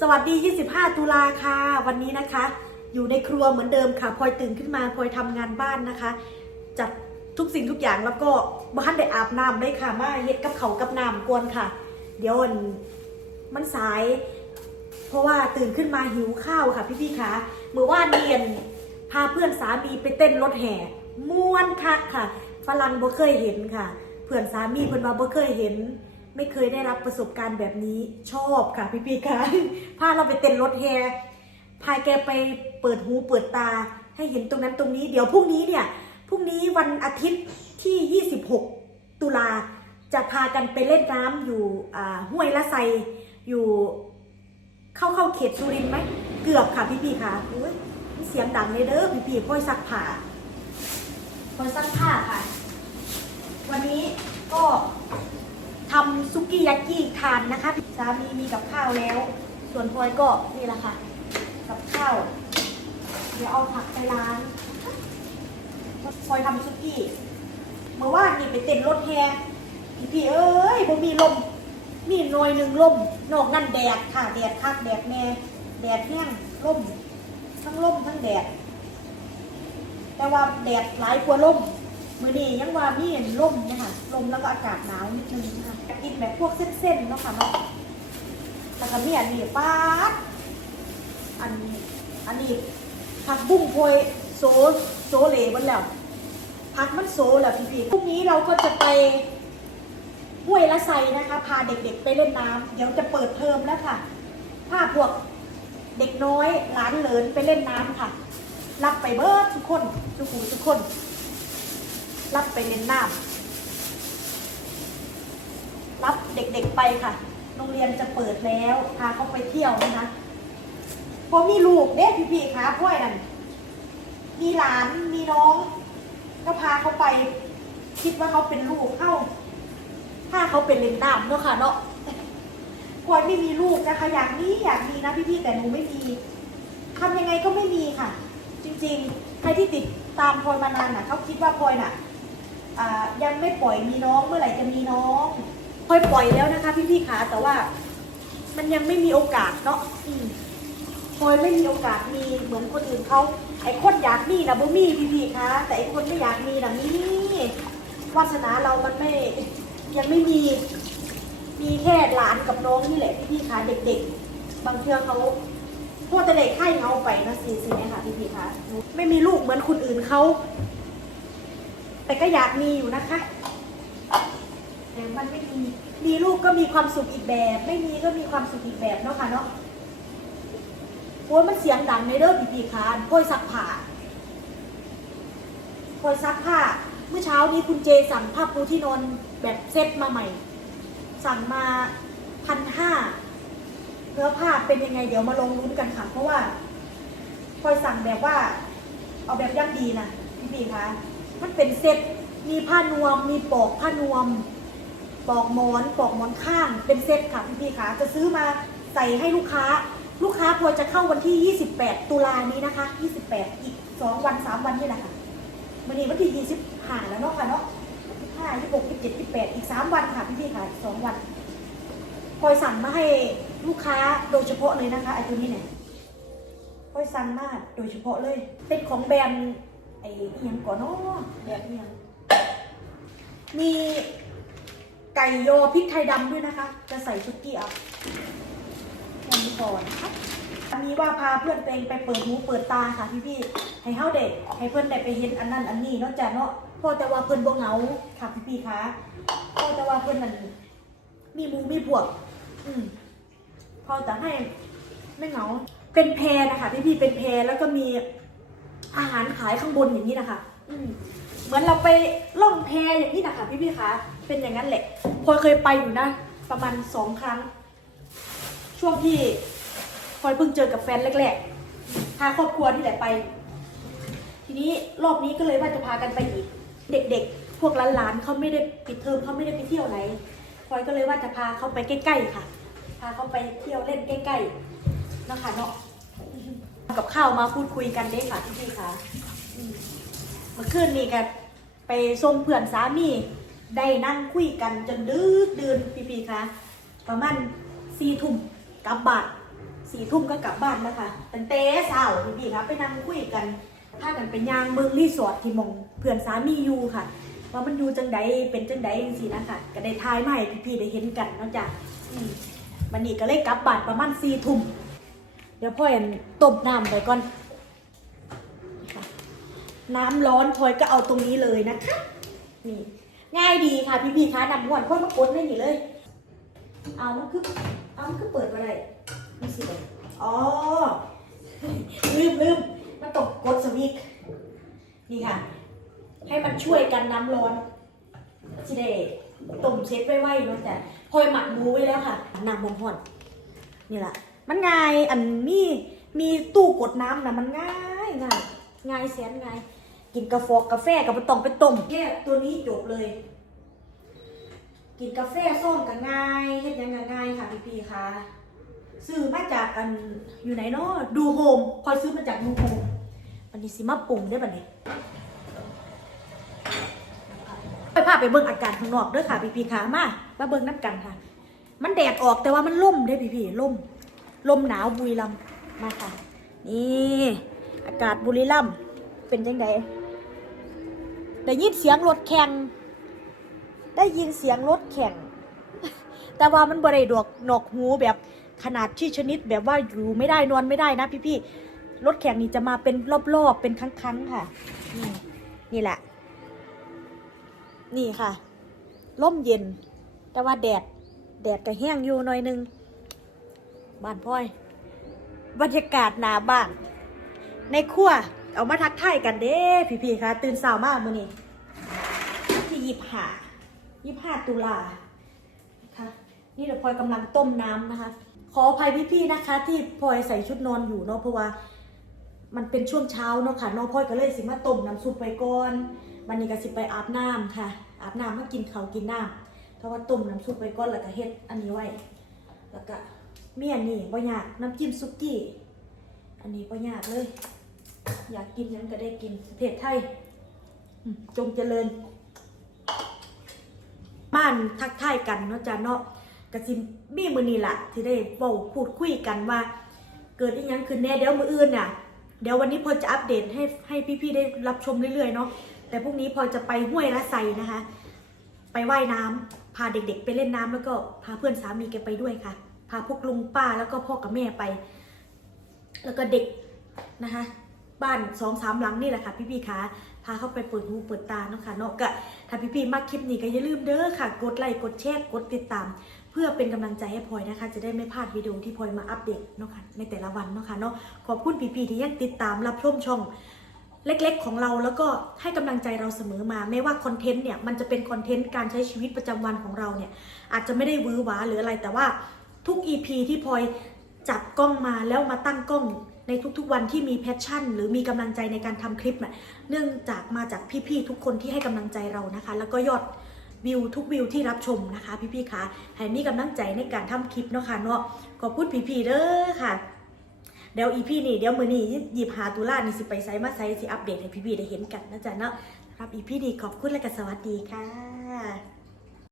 สวัสดี 25 ตุลาค่ะ วันนี้นะคะ อยู่ในครัวเหมือนเดิมค่ะพลอยตื่นขึ้นมาพลอยทำงานบ้านนะคะ จัดทุกสิ่งทุกอย่างแล้วก็บ้านได้อาบน้ำได้ค่ะมาเฮ็ดกับเขากับน้ำกวนค่ะ เดี๋ยวนมันสาย เพราะว่าตื่นขึ้นมาหิวข้าวค่ะพี่ๆคะเมื่อวานเนียนพาเพื่อนสามีไปเต้นรถแห่ม่วนคักค่ะฝรั่งบ่เคยเห็นค่ะ เพื่อนสามีเพิ่อนว่าบ่เคยเห็น ไม่เคยได้รับประสบการณ์แบบนี้ชอบค่ะพี่ๆคะพาเราไปเต้นรถแห่พาแกไปเปิดหูเปิดตาให้เห็นตรงนั้นตรงนี้ เดี๋ยวพรุ่งนี้เนี่ยพรุ่งนี้วันอาทิตย์ที่ 26 ตุลาจะพากันไปเล่นน้ำอยู่ห้วยละไซอยู่เข้าเข้าเขตสุรินไหมเกือบค่ะพี่พี่ๆค่ะอุ้ยเสียงดังเลยเด้อพี่พี่ๆพ่อยซักผ้าพ่อยซักผ้าค่ะ วันนี้ก็ ทำซุกี้ยากิทานนะคะสามีมีกับข้าวแล้ว ส่วนพลอยก็นี่แหละค่ะ กับข้าว เดี๋ยวเอาผักไปล้างพลอยทำซุกี้เมื่อวานนี่ไปเต้นรถแฮพี่พี่เอ้ยบ่มีลม มีหน่วยหนึ่งลม นอกนั่นแดดค่ะ แดดคักแดดแม่แดดแห้งลมทั้งลมทั้งแดด แต่ว่าแดดหลายกว่าลม มือนี้ยังว่ามีเห็นลมเนี่ยค่ะลมแล้วก็อากาศหนาวนิดนึงนะคะกินแบบพวกเส้นๆเนาะค่ะเนาะแล้วก็มีอันนี้ป้าดอันอันนี้ผักบุ้งโพยโซโซเลหมดแล้วผักมันโซแล้วพี่ๆพรุ่งนี้เราก็จะไปห้วยละไซนะคะ พาเด็กๆไปเล่นน้ำเดี๋ยวจะเปิดเทอมแล้วค่ะพาพวกเด็กน้อยหลานเหลินไปเล่นน้ำค่ะ รับไปเบิร์ดทุกคนทุกหูทุกคน รับไปเล่นน้ำรับเด็กๆไปค่ะ โรงเรียนจะเปิดแล้วพาเขาไปเที่ยวนะคะพอมีลูกเด็กพี่ๆคะพ่อยนั่นมีหลานมีน้อง ก็พาเขาไป คิดว่าเขาเป็นลูกเข้า ถ้าเขาเป็นเลนดามเนาะค่ะเนาะพลอยไม่มีลูกนะคะอย่ากมีอยากมีนะพี่ๆแต่หนูไม่มีทำยังไงก็ไม่มีค่ะ จริงๆ ใครที่ติดตามพลอยมานานน่ะเขาคิดว่าพลอยน่ะอ่า ยังไม่ปล่อยมีน้องเมื่อไหร่จะมีน้องพลอยปล่อยแล้วนะคะ พี่ๆขาแต่ว่า มันยังไม่มีโอกาสเนาะอืมพลอยไม่มีโอกาสมีเหมือนคนอื่นเขาไอ้คนอยากมีนะบ่มีพี่ๆคะแต่ไอ้คนไม่อยากมีนะมีวาสนาเรามันไม่ยังไม่มีมีแค่หลานกับน้องนี่แหละพี่ๆคะเด็ก ๆ บางเทื่อเขาพวกแต่เด็กไข้เงาไปนะสิสิเนี่ยค่ะพี่ๆคะไม่มีลูกเหมือนคนอื่นเขา แต่ก็อยากมีอยู่นะคะแต่มันไม่มีมีลูกก็มีความสุขอีกแบบ ไม่มีก็มีความสุขอีกแบบเนาะค่ะเนาะโอ้ยมันเสียงดังในเด้อพี่ๆคะโอยซักผ้าโอยซักผ้า เมื่อเช้านี้คุณเจสั่งผ้าปูที่นอนแบบเซ็ตมาใหม่ สั่งมาพันห้าเนื้อผ้าเป็นยังไงเดี๋ยวมาลองลุ้นกันค่ะ เพราะว่าพลอยสั่งแบบว่า เอาแบบย่ำดีนะพี่ปีคะ มันเป็นเซ็ตมีผ้านวม มีปอกผ้านวม ปอกหมอนปอกหมอนข้าง เป็นเซ็ตค่ะพี่ปีคะจะซื้อมาใส่ให้ลูกค้า ลูกค้าพลอจะเข้าวันที่ 28 ตุลานี้นะคะ 28 อีก 2 วัน 3 วันนี่แหละค่ะวันนี้วันที่ยี่สิบห้าแล้วเนาะค่ะเนาะยี่ห้ายี่หกยี่เจ็ดยี่แปดอีกสามวันค่ะพี่พี่ๆค่ะสองวันคอยสั่งมาให้ลูกค้าโดยเฉพาะเลยนะคะไอ้ตัวนี้เนี่ยคอยสั่งมาโดยเฉพาะเลย เป็นของแบรนด์ ไอ้เอียงก่อนเนาะแบบเอียงมีไก่โยพริกไทยดำด้วยนะคะ จะใส่ชุดกี้เอาแค่นี้ก่อนนะคะอันนี้ว่าพาเพื่อนตัวเองไปเปิดหูเปิดตาค่ะพี่พี่ให้เฮาเด็กให้เพื่อนได้ไปเห็นอันนั้นอันนี้นาะจ้ะเนาะพอแต่ว่าเพื่อนบ่เหงาค่ะพี่พี่คะพอแต่ว่าเพื่อนนั่นมีมูมีพวก อืมพอจะให้ไม่เหงา เป็นแพรนะคะพี่พี่เป็นแพรแล้วก็มี อาหารขายข้างบนอย่างนี้นะคะ อืมเหมือนเราไปล่องแพอย่างนี้นะคะพี่พี่ๆคะ เป็นอย่างนั้นแหละพลอยเคยไปอยู่นะ ประมาณสองครั้ง ช่วงที่พลอยเพิ่งเจอกับแฟนแรกๆพาครอบครัวนี่แหละไป ทีนี้รอบนี้ก็เลยว่าจะพากันไปอีก เด็กๆ พวกหลานๆเขาไม่ได้ปิดเทอมเขาไม่ได้ไปเที่ยวไหนพลอยก็เลยว่าจะพาเขาไปใกล้ๆค่ะ พาเขาไปเที่ยวเล่นใกล้ๆนะคะเนาะ กับข้าวมาพูดคุยกันได้ค่ะพี่ๆค่ะอืมเมื่อคืนนี้กันไปส่งเพื่อนสามี ได้นั่งคุยกันจนดึกดื่นพี่ๆค่ะ ประมาณสี่ทุ่มกลับบ้านสี่ทุ่มก็กลับบ้านแล้วค่ะตั้งแต่เช้าพี่ๆครับไปนั่งคุยกันถ้ากันเป็นยางเมืองรีสอร์ทที่หมองเพื่อนสามีอยู่ค่ะ ว่ามันอยู่จังใดเป็นจังใดจังซี่นะคะก็ได้ทายมาให้พี่ๆได้เห็นกันเนาะจ้ะอืมวันนี้ก็เลยกลับบ้านประมาณสี่ทุ่ม เดี๋ยวพ่อเห็นต้มน้ำไปก่อน น้ำร้อนพลอยก็เอาตรงนี้เลยนะคะ นี่ ง่ายดีค่ะพี่ๆคะนำหวนพ่อมากดได้นี่เลย เอามันคือเอามันคือเปิดมาได้นี่สิเลยอ๋อ ลืมลืมมันตกกดสวิตช์นี่ค่ะ ให้มันช่วยกันน้ำร้อนสิเดต้มเช็ดไว้ๆเนาะแต่พลอยหมักหมูไว้แล้วค่ะน้ำมันห่อนนี่แหละ มันง่ายอันมีมีตู้กดน้ำนะมันง่ายง่ายง่ายแสนง่าย กินกาแฟกาแฟกับมันต้องไปต้มแค่ตัวนี้จบเลย กินกาแฟส้มก็ง่ายเฮ็ดยังก็ง่ายค่ะพี่พี่ๆค่ะซื้อมาจากอันอยู่ไหนเนาะดูโฮมพอยซื้อมาจากดูโฮมวันนี้สิมาปรุงได้บัดนี้ไปพาไปเบิ่งอากาศข้างนอกเด้อค่ะพี่พี่ๆค่ะมามาเบิ่งน้ำกันค่ะ มันแดดออกแต่ว่ามันล่มเด้พี่พี่ๆล่ม ลมหนาวบุรีรัมย์มาค่ะ นี่อากาศบุรีรัมย์เป็นจังไดได้ยินเสียงรถแข่ง ได้ยินเสียงรถแข่ง แต่ว่ามันบริดวกหนกหูแบบขนาดที่ชนิดแบบว่าอยู่ไม่ได้นอนไม่ได้นะพี่ๆรถแข่งนี่จะมาเป็นรอบๆเป็นครั้งๆค่ะ นี่นี่แหละ นี่ค่ะ ร่มเย็น แต่ว่าแดด แดดก็แห้งอยู่หน่อยนึง บ้านพ่อย บรรยากาศหนาบ้าน ในครัวเอามาทักทายกันเด้พี่ๆค่ะตื่นสาวมากมื้อนี้ที่ยี่ห้ายี่ห้าตุลานะคะนี่เดี๋ยวพลอยกำลังต้มน้ำนะคะ ขออภัยพี่ๆนะคะ ที่พลอยใส่ชุดนอนอยู่เนาะเพราะว่ามันเป็นช่วงเช้าเนาะค่ะน้องพลอยก็เลยสิมาต้มน้ำซุปไปก่อนวันนี้ก็สิไปอาบน้ำค่ะ อาบน้ำมากินข้าวกินน้ำเพราะว่าต้มน้ำซุปไปก่อนแล้วก็เฮ็ดอันนี้ไว้แล้วก็ เมียนนี่บ่ยากน้ำจิ้มซุกี้ อันนี้บ่ยากเลย อยากกินยังก็ได้กินประเทศไทยจงเจริญบ้านทักทายกันเนาะจ้ะเนาะกะสิมมีมือนี่ละที่ได้เว้าพูดคุยกันว่า เกิดอีหยังขึ้นแน่เดี๋ยวมืออื่นน่ะ เดี๋ยววันนี้พอจะอัปเดตให้ให้พี่ๆได้รับชมเรื่อยๆเนาะแต่พรุ่งนี้พอจะไปห้วยละไซนะคะ ไปว่ายน้ำพาเด็กๆไปเล่นน้ำแล้วก็พาเพื่อนสามีแกไปด้วยค่ะ พาพวกลุงป้าแล้วก็พ่อกับแม่ไป แล้วก็เด็กนะคะ บ้านสองสามหลังนี่แหละค่ะ พี่ๆคะพาเข้าไปเปิดหูเปิดตาเนาะค่ะเนาะก็ถ้าพี่ๆมักคลิปนี้ก็อย่าลืมเด้อค่ะ กดไลค์กดแชร์กดติดตาม เพื่อเป็นกำลังใจให้พลอยนะคะ จะได้ไม่พลาดวิดีโอที่พลอยมาอัปเดตเนาะค่ะในแต่ละวันเนาะค่ะเนาะขอบคุณพี่ๆที่ยังติดตามรับชมช่องเล็กๆ ของเราแล้วก็ให้กำลังใจเราเสมอมาไม่ว่าคอนเทนต์เนี่ยมันจะเป็นคอนเทนต์การใช้ชีวิตประจำวันของเราเนี่ยอาจจะไม่ได้วือหวาหรืออะไรแต่ว่า ทุก EP ที่พลอยจับกล้องมาแล้วมาตั้งกล้องในทุกๆวันที่มีแพชชั่น หรือมีกำลังใจในการทำคลิปน่ะเนื่องจากมาจากพี่ๆทุกคนที่ให้กำลังใจเรานะคะ แล้วก็ยอดวิวทุกวิวที่รับชมนะคะ พี่ๆคะให้มีกำลังใจในการทำคลิปเนาะค่ะเนาะขอบคุณพี่ๆเด้อค่ะ เดี๋ยวอีพี่นี่เดี๋ยวมือนี่หยิบหาตุลานี่สิไปไซมาไซสิอัปเดตให้พี่ๆได้เห็นกันนะจ๊ะเนาะรับอีพี่นี่ขอบคุณและก็สวัสดีค่ะ